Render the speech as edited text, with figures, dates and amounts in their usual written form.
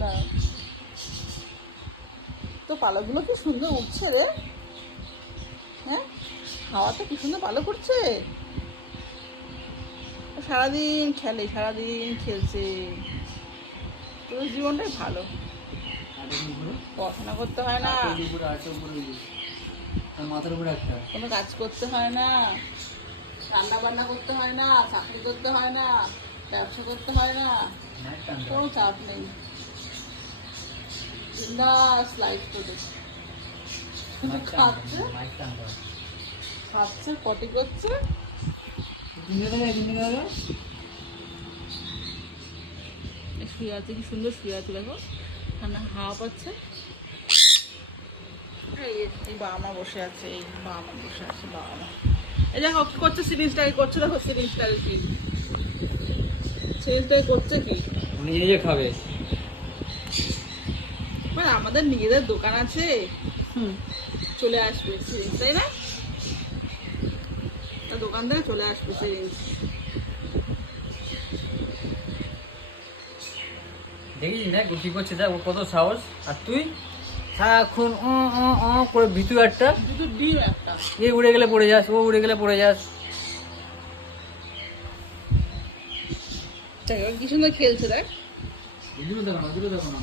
না তো পালকগুলো কি সুন্দর উঠছে রে। হ্যাঁ, হাওয়াতে কি সুন্দর পালক উঠছে। সারাদিন খেলে, সারাদিন খেলছে। তোর জীবনটাই ভালো, পড়াশোনা করতে হয় না, মাথার উপরে একটা কোনো কাজ করতে হয় না, রান্না বান্না করতে হয় না, চাকরি করতে হয় না, ব্যবসা করতে হয় না, কোনো চাপ নেই। বিন্দাস লাইফ তোদের। শুধু খাচ্ছে, খাচ্ছে, পটি করছে। শুয়ে আছে, কি সুন্দর শুয়ে আছে দেখো, ঠান্ডা হাওয়া পাচ্ছে। এই বাবা মা বসে আছে, এই বাবা মা বসে আছে, বাবা মা এই দেখো কি করছে, সিরিজটাই করছে, দেখো সিরিজটাই কি সিরিজটাই করছে কি নিজে নিজে খাবে। মানে আমাদের নিজেদের দোকান আছে, চলে আসবে সিরিজ, তাই না? দোকান থেকে চলে আসবে সিরিজ। দেখিস না কি করছে, দেখ ওর কত সাহস। আর তুই সারাক্ষণ করে ভিতু একটা, দুটো ডিম একটা, এ উড়ে গেলে পড়ে যাস, ও উড়ে গেলে পড়ে যাস। কি সুন্দর খেলছে দেখ। দুটো দেখো না, দুটো দেখো না।